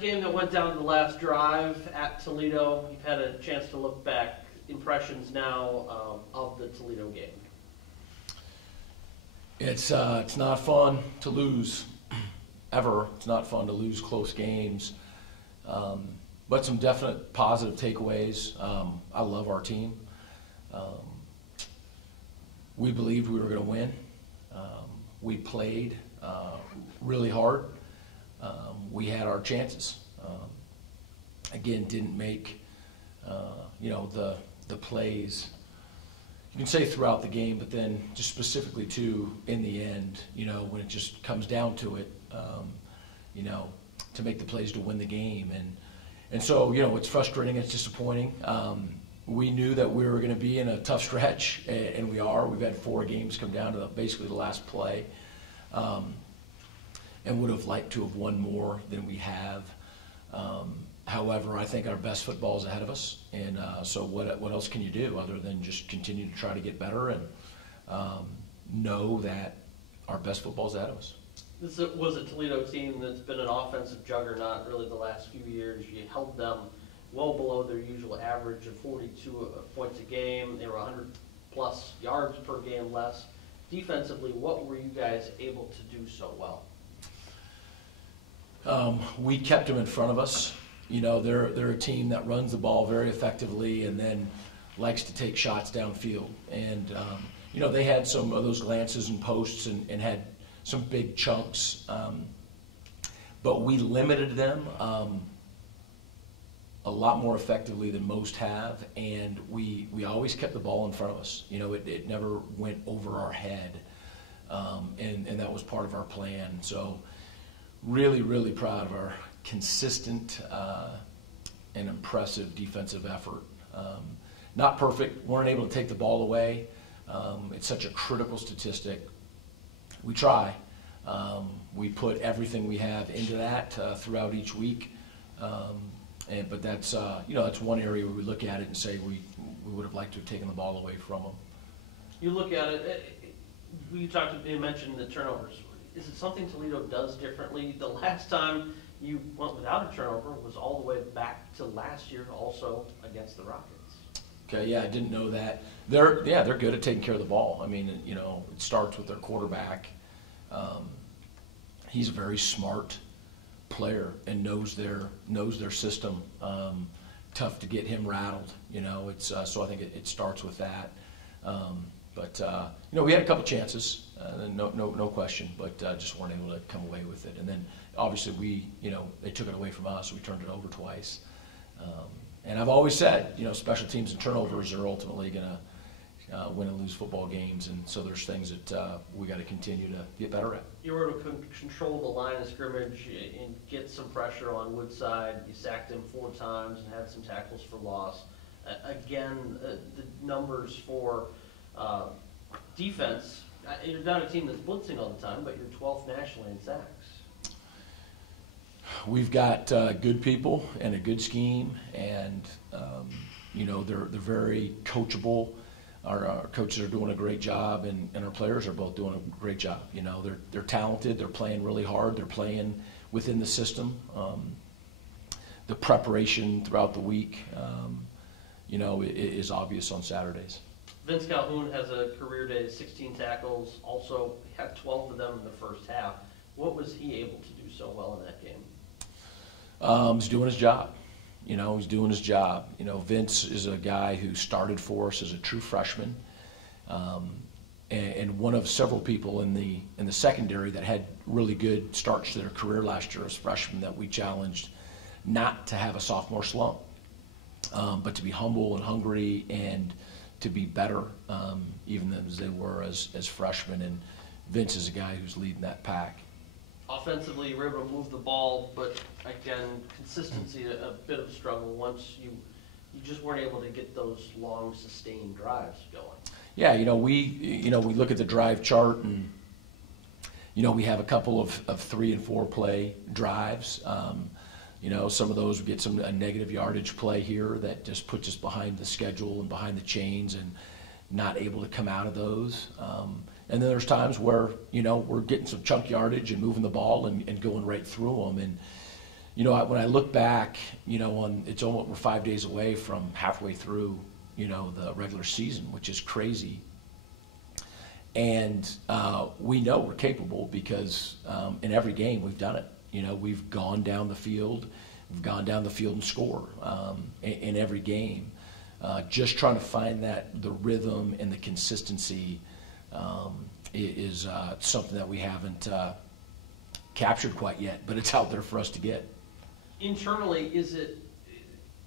Game that went down to the last drive at Toledo. You've had a chance to look back. Impressions now of the Toledo game. It's not fun to lose, ever. It's not fun to lose close games. But some definite positive takeaways. I love our team. We believed we were going to win. We played really hard. We had our chances. Again, didn't make the plays. You can say throughout the game, but then just specifically too in the end, when it just comes down to it, to make the plays to win the game. And so, it's frustrating, it's disappointing. We knew that we were going to be in a tough stretch, and we are. We've had 4 games come down to basically the last play, and would have liked to have won more than we have. However, I think our best football is ahead of us, and so what else can you do other than just continue to try to get better and know that our best football is ahead of us. This was a Toledo team that's been an offensive juggernaut really the last few years. You held them well below their usual average of 42 points a game. They were 100-plus yards per game less. Defensively, what were you guys able to do so well? We kept them in front of us. They're a team that runs the ball very effectively and then likes to take shots downfield. And, they had some of those glances and posts and had some big chunks. But we limited them a lot more effectively than most have, and we always kept the ball in front of us. It never went over our head, and that was part of our plan. So really, really proud of our consistent and impressive defensive effort. Not perfect, weren't able to take the ball away. It's such a critical statistic. We try. We put everything we have into that throughout each week. But that's that's one area where we look at it and say we would have liked to have taken the ball away from them. You look at it. You mentioned the turnovers. Is it something Toledo does differently? The last time you went without a turnover was all the way back to last year, also against the Rockets. Okay, yeah, I didn't know that. They're good at taking care of the ball. I mean, it starts with their quarterback. He's a very smart player and knows their system. Tough to get him rattled. So I think it starts with that. But we had a couple chances, no question, but just weren't able to come away with it. And then obviously they took it away from us. We turned it over twice. And I've always said, special teams and turnovers are ultimately going to win and lose football games, and so there's things that we got to continue to get better at. You were able to control the line of scrimmage and get some pressure on Woodside. You sacked him 4 times and had some tackles for loss. Again, the numbers for defense, you're not a team that's blitzing all the time, but you're 12th nationally in sacks. We've got good people and a good scheme, and they're very coachable. Our coaches are doing a great job, and our players are both doing a great job. They're talented. They're playing really hard. They're playing within the system. The preparation throughout the week, is obvious on Saturdays. Vince Calhoun has a career day, 16 tackles. Also had 12 of them in the first half. What was he able to do so well in that game? He's doing his job. He's doing his job. Vince is a guy who started for us as a true freshman, and one of several people in the secondary that had really good starts to their career last year as freshmen that we challenged not to have a sophomore slump, but to be humble and hungry and to be better, even as they were as freshmen. And Vince is a guy who's leading that pack. Offensively, you were able to move the ball, but again, consistency a bit of a struggle once you just weren't able to get those long, sustained drives going. Yeah, we look at the drive chart, and we have a couple of 3 and 4 play drives. Some of those get a negative yardage play here that just puts us behind the schedule and behind the chains and not able to come out of those. And then there's times where, we're getting some chunk yardage and moving the ball and going right through them. And, when I look back, it's almost, we're 5 days away from halfway through, the regular season, which is crazy. And we know we're capable because in every game we've done it. We've gone down the field. We've gone down the field and score in every game. Just trying to find the rhythm and the consistency is something that we haven't captured quite yet, but it's out there for us to get. Internally, is it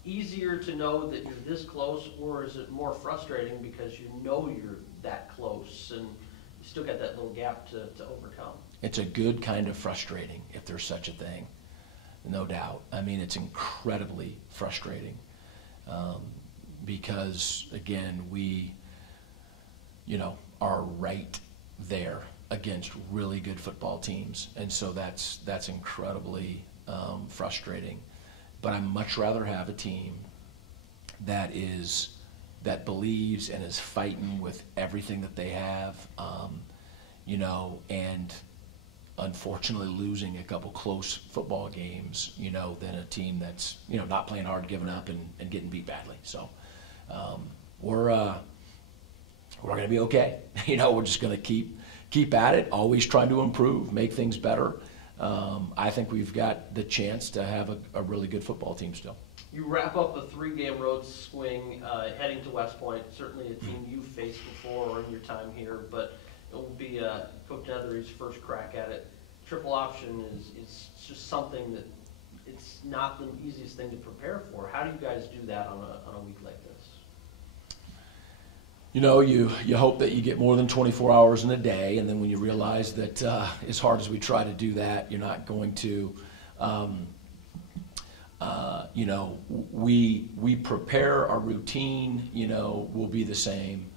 easier to know that you're this close, or is it more frustrating because you're that close and you still got that little gap to overcome? It's a good kind of frustrating, if there's such a thing, no doubt. I mean, it's incredibly frustrating because, again, we, are right there against really good football teams, and so that's incredibly frustrating. But I'd much rather have a team that believes and is fighting with everything that they have, and unfortunately losing a couple close football games, than a team that's, not playing hard, giving up, and getting beat badly. So we're going to be okay. We're just going to keep at it, always trying to improve, make things better. I think we've got the chance to have a really good football team still. You wrap up a 3-game road swing heading to West Point, certainly a team you've faced before in your time here, but it will be Coach Nethery's first crack at it. Triple option is just something that it's not the easiest thing to prepare for. How do you guys do that on a week like this? You hope that you get more than 24 hours in a day, and then when you realize that as hard as we try to do that, you're not going to, we prepare our routine, will be the same.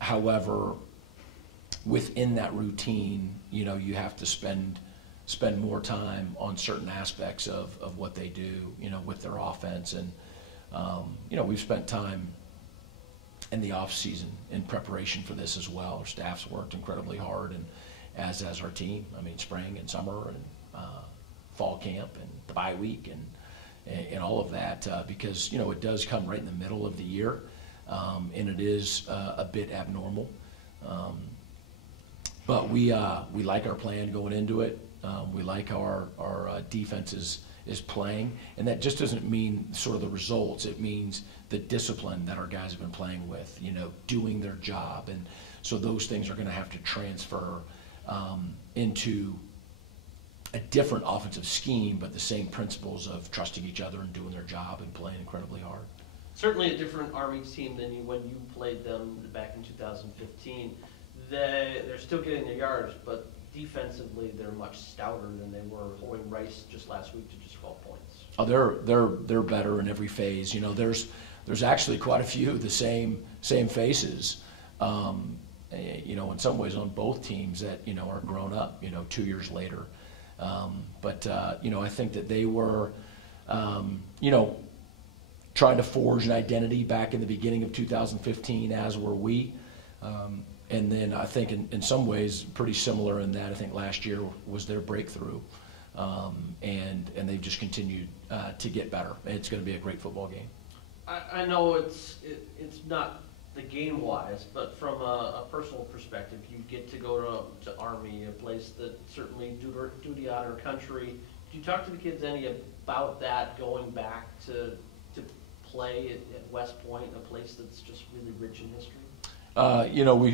However, within that routine, you have to spend more time on certain aspects of what they do, with their offense. And, we've spent time in the off season in preparation for this as well. Our staff's worked incredibly hard, and as our team. I mean, spring and summer and fall camp and the bye week and all of that, because it does come right in the middle of the year, and it is a bit abnormal. But we like our plan going into it. We like how our defense is playing, and that just doesn't mean sort of the results. It means the discipline that our guys have been playing with, doing their job. And so those things are going to have to transfer into a different offensive scheme, but the same principles of trusting each other and doing their job and playing incredibly hard. Certainly a different Army team than when you played them back in 2015. They're still getting their yards, but defensively they're much stouter than they were, holding Rice just last week to just 12 points. Oh, they're better in every phase. There's actually quite a few of the same faces. In some ways on both teams that are grown up. 2 years later, but I think that they were trying to forge an identity back in the beginning of 2015, as were we. And then I think in some ways pretty similar in that I think last year was their breakthrough, and they've just continued to get better. It's going to be a great football game. I know it's not the game wise, but from a personal perspective, you get to go to Army, a place that certainly duty honor country. Do you talk to the kids any about that, going back to play at West Point, a place that's just really rich in history?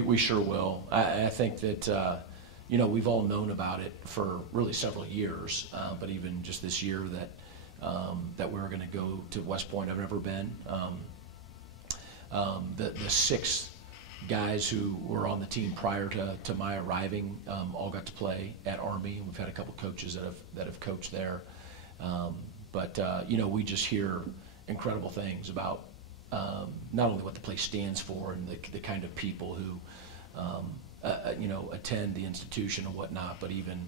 We sure will. I think that, we've all known about it for really several years, but even just this year that we were going to go to West Point. I've never been. The 6 guys who were on the team prior to my arriving all got to play at Army, and we've had a couple coaches that have coached there. But we just hear incredible things about not only what the place stands for and the kind of people who attend the institution and whatnot, but even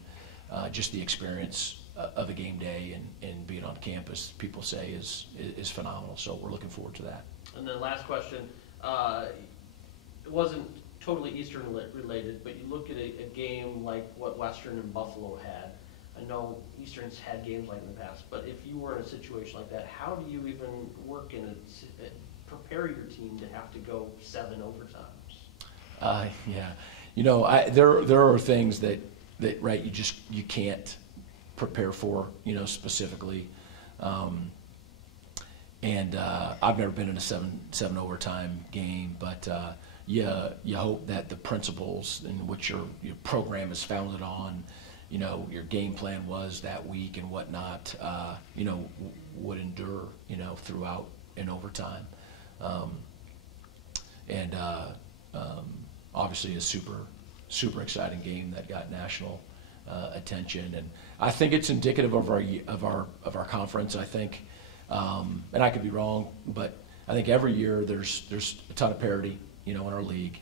just the experience of a game day and being on campus, people say is phenomenal. So we're looking forward to that. And then last question, it wasn't totally Eastern related, but you look at a game like what Western and Buffalo had. I know Eastern's had games like in the past, but if you were in a situation like that, how do you even work prepare your team to have to go 7 overtimes? Yeah, there are things that right you can't prepare for, specifically. And I've never been in a seven overtime game, but you hope that the principles in which your program is founded on, your game plan was that week and whatnot, would endure, throughout an overtime. Obviously a super exciting game that got national attention, and I think it's indicative of our conference. I think, and I could be wrong, but I think every year there's a ton of parity, in our league,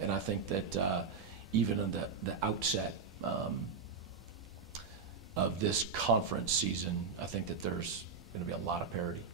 and I think that even in the outset of this conference season, I think that there's going to be a lot of parity.